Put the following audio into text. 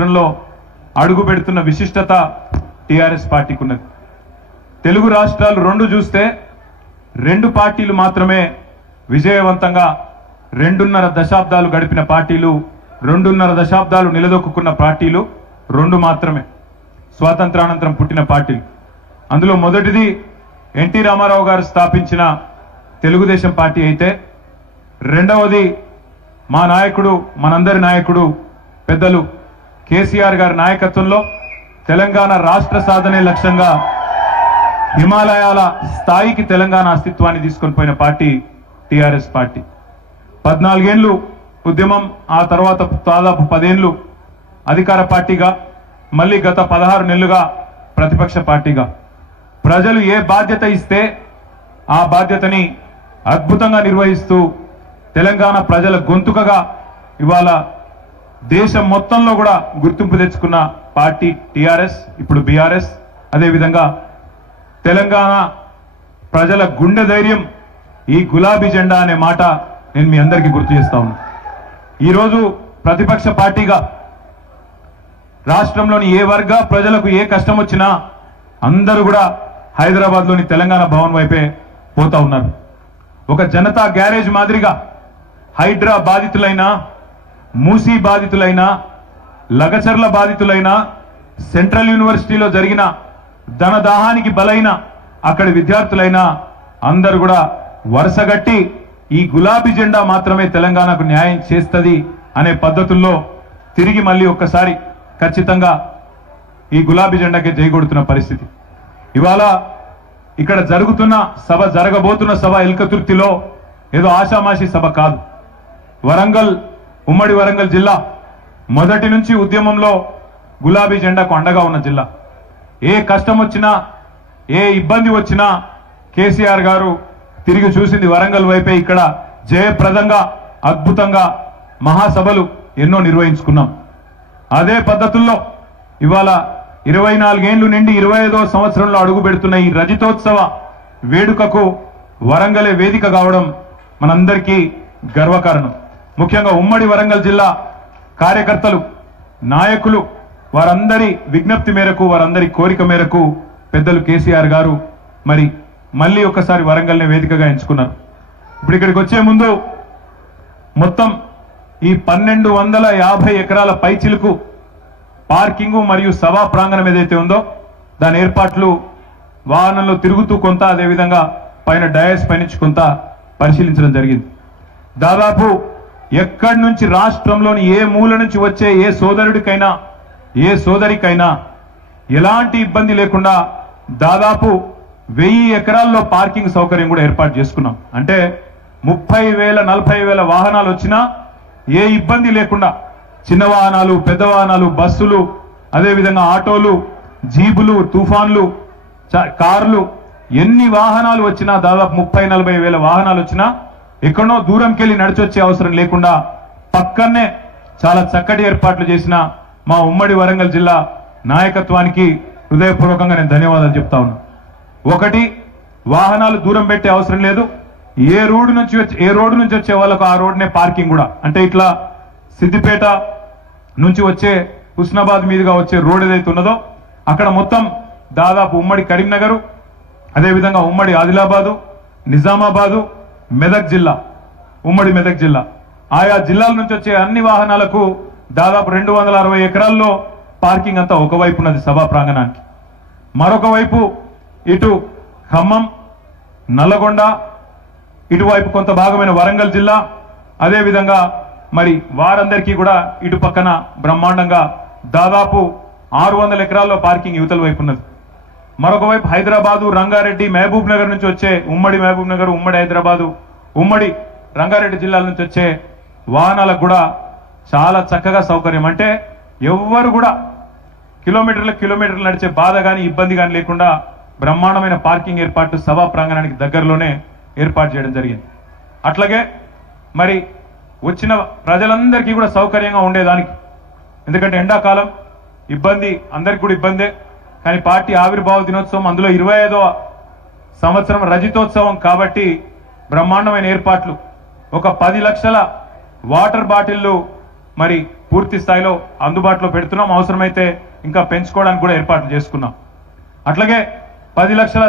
సంవత్సరంలో అడుగు పెడుతున్న విశిష్టత టిఆర్ఎస్ పార్టీకి ఉన్నది. తెలుగు రాష్ట్రాలు రెండు చూస్తే రెండు పార్టీలు మాత్రమే విజయవంతంగా 2.5 దశాబ్దాలు గడిపిన పార్టీలు, 2.5 దశాబ్దాలు నిలదొక్కున్న పార్టీలు రెండు మాత్రమే స్వాతంత్రానంతరం పుట్టిన పార్టీలు. అందులో మొదటిది ఎన్టీ రామారావు గారు స్థాపించిన తెలుగుదేశం పార్టీ అయితే, రెండవది మా నాయకుడు, మనందరి నాయకుడు పెద్దలు కేసీఆర్ గారి నాయకత్వంలో తెలంగాణ రాష్ట్ర సాధనే లక్ష్యంగా హిమాలయాల స్థాయికి తెలంగాణ అస్తిత్వాన్ని తీసుకొని పోయిన పార్టీ టిఆర్ఎస్ పార్టీ. 14 ఏళ్లు ఉద్యమం, ఆ తర్వాత దాదాపు 10 ఏళ్లు అధికార పార్టీగా, మళ్ళీ గత 16 నెలలుగా ప్రతిపక్ష పార్టీగా ప్రజలు ఏ బాధ్యత ఇస్తే ఆ బాధ్యతని అద్భుతంగా నిర్వహిస్తూ తెలంగాణ ప్రజల గొంతుకగా ఇవాళ దేశం మొత్తంలో కూడా గుర్తింపు తెచ్చుకున్న పార్టీ టిఆర్ఎస్, ఇప్పుడు బీఆర్ఎస్. అదేవిధంగా తెలంగాణ ప్రజల గుండె ధైర్యం ఈ గులాబీ జెండా అనే మాట నేను మీ అందరికీ గుర్తు చేస్తా ఉన్నా. ఈరోజు ప్రతిపక్ష పార్టీగా రాష్ట్రంలోని ఏ వర్గ ప్రజలకు ఏ కష్టం వచ్చినా అందరూ కూడా హైదరాబాద్లోని తెలంగాణ భవన్ వైపే పోతా ఉన్నారు. ఒక జనతా గ్యారేజ్ మాదిరిగా హైడ్రా బాధితులైనా, మూసీ బాధితులైనా, లగచర్ల బాధితులైనా, సెంట్రల్ యూనివర్సిటీలో జరిగిన ధనదాహానికి బలైన అక్కడి విద్యార్థులైనా అందరూ కూడా వరుసగట్టి ఈ గులాబీ జెండా మాత్రమే తెలంగాణకు న్యాయం చేస్తుంది అనే పద్ధతుల్లో తిరిగి మళ్ళీ ఒక్కసారి ఖచ్చితంగా ఈ గులాబీ జెండాకే జైగొడుతున్న పరిస్థితి. ఇవాళ ఇక్కడ జరుగుతున్న సభ, జరగబోతున్న సభ ఎల్కతుర్తిలో ఏదో ఆషామాషి సభ కాదు. వరంగల్, ఉమ్మడి వరంగల్ జిల్లా మొదటి నుంచి ఉద్యమంలో గులాబీ జెండాకు అండగా ఉన్న జిల్లా. ఏ కష్టం వచ్చినా, ఏ ఇబ్బంది వచ్చినా కేసీఆర్ గారు తిరిగి చూసింది వరంగల్ వైపే. ఇక్కడ జయప్రదంగా అద్భుతంగా మహాసభలు ఎన్నో నిర్వహించుకున్నాం. అదే పద్ధతుల్లో ఇవాళ 24 ఏళ్లు నిండి 25వ సంవత్సరంలో అడుగు పెడుతున్న ఈ రజతోత్సవ వేడుకకు వరంగలే వేదిక కావడం మనందరికీ గర్వకారణం. ముఖ్యంగా ఉమ్మడి వరంగల్ జిల్లా కార్యకర్తలు, నాయకులు, వారందరి విజ్ఞప్తి మేరకు, వారందరి కోరిక మేరకు పెద్దలు కేసీఆర్ గారు మరి మళ్ళీ ఒకసారి వరంగల్నే వేదికగా ఎంచుకున్నారు. ఇప్పుడు ఇక్కడికి వచ్చే ముందు మొత్తం ఈ 1250 ఎకరాల పైచిలుకు పార్కింగ్ మరియు సభా ప్రాంగణం ఏదైతే ఉందో దాని ఏర్పాట్లు వాహనంలో తిరుగుతూ కొంత, అదేవిధంగా పైన డయాస్ పైనుంచి కొంత పరిశీలించడం జరిగింది. దాదాపు ఎక్కడి నుంచి రాష్ట్రంలోని ఏ మూల నుంచి వచ్చే ఏ సోదరుడికైనా, ఏ సోదరికైనా ఎలాంటి ఇబ్బంది లేకుండా దాదాపు 1000 ఎకరాల్లో పార్కింగ్ సౌకర్యం కూడా ఏర్పాటు చేసుకున్నాం. అంటే 30,000, 40,000 వాహనాలు వచ్చినా ఏ ఇబ్బంది లేకుండా చిన్న వాహనాలు, పెద్ద వాహనాలు, బస్సులు, అదేవిధంగా ఆటోలు, జీబులు, తుఫాన్లు, కార్లు, ఎన్ని వాహనాలు వచ్చినా దాదాపు 30,000-40,000 వాహనాలు వచ్చినా ఎక్కడో దూరంకెళ్ళి నడిచొచ్చే అవసరం లేకుండా పక్కనే చాలా చక్కటి ఏర్పాట్లు చేసిన మా ఉమ్మడి వరంగల్ జిల్లా నాయకత్వానికి హృదయపూర్వకంగా నేను ధన్యవాదాలు చెప్తా ఉన్నా. ఒకటి, వాహనాలు దూరం పెట్టే అవసరం లేదు. ఏ రోడ్డు నుంచి వచ్చే వాళ్ళకు ఆ రోడ్నే పార్కింగ్ కూడా. అంటే ఇట్లా సిద్దిపేట నుంచి వచ్చే హుస్నాబాద్ మీదుగా వచ్చే రోడ్ ఏదైతే ఉన్నదో అక్కడ మొత్తం దాదాపు ఉమ్మడి కరీంనగర్, అదేవిధంగా ఉమ్మడి ఆదిలాబాదు, నిజామాబాదు, మెదక్ జిల్లా, ఉమ్మడి మెదక్ జిల్లా, ఆయా జిల్లాల నుంచి వచ్చే అన్ని వాహనాలకు దాదాపు 260 ఎకరాల్లో పార్కింగ్ అంతా ఒకవైపు ఉన్నది సభా ప్రాంగణానికి. మరొక వైపు ఇటు ఖమ్మం, నల్లగొండ, ఇటువైపు కొంత భాగమైన వరంగల్ జిల్లా, అదేవిధంగా మరి వారందరికీ కూడా ఇటు పక్కన బ్రహ్మాండంగా దాదాపు 600 ఎకరాల్లో పార్కింగ్ యువతల వైపు ఉన్నది. మరొక వైపు హైదరాబాదు, రంగారెడ్డి, మహబూబ్ నగర్ నుంచి వచ్చే ఉమ్మడి మహబూబ్ నగర్, ఉమ్మడి హైదరాబాదు, ఉమ్మడి రంగారెడ్డి జిల్లాల నుంచి వచ్చే వాహనాలకు కూడా చాలా చక్కగా సౌకర్యం. అంటే ఎవ్వరు కూడా కిలోమీటర్లు నడిచే బాధ కానీ ఇబ్బంది కానీ లేకుండా బ్రహ్మాండమైన పార్కింగ్ ఏర్పాటు సభా ప్రాంగణానికి దగ్గరలోనే ఏర్పాటు చేయడం జరిగింది. అట్లాగే మరి వచ్చిన ప్రజలందరికీ కూడా సౌకర్యంగా ఉండేదానికి, ఎందుకంటే ఎండాకాలం ఇబ్బంది, అందరికి కూడా ఇబ్బందే. కానీ పార్టీ ఆవిర్భావ దినోత్సవం, అందులో 25వ సంవత్సరం రజతోత్సవం కాబట్టి బ్రహ్మాండమైన ఏర్పాట్లు. ఒక 10 లక్షల వాటర్ బాటిళ్లు మరి పూర్తి స్థాయిలో అందుబాటులో పెడుతున్నాం. అవసరమైతే ఇంకా పెంచుకోవడానికి కూడా ఏర్పాట్లు చేసుకున్నాం. అట్లాగే 10 లక్షల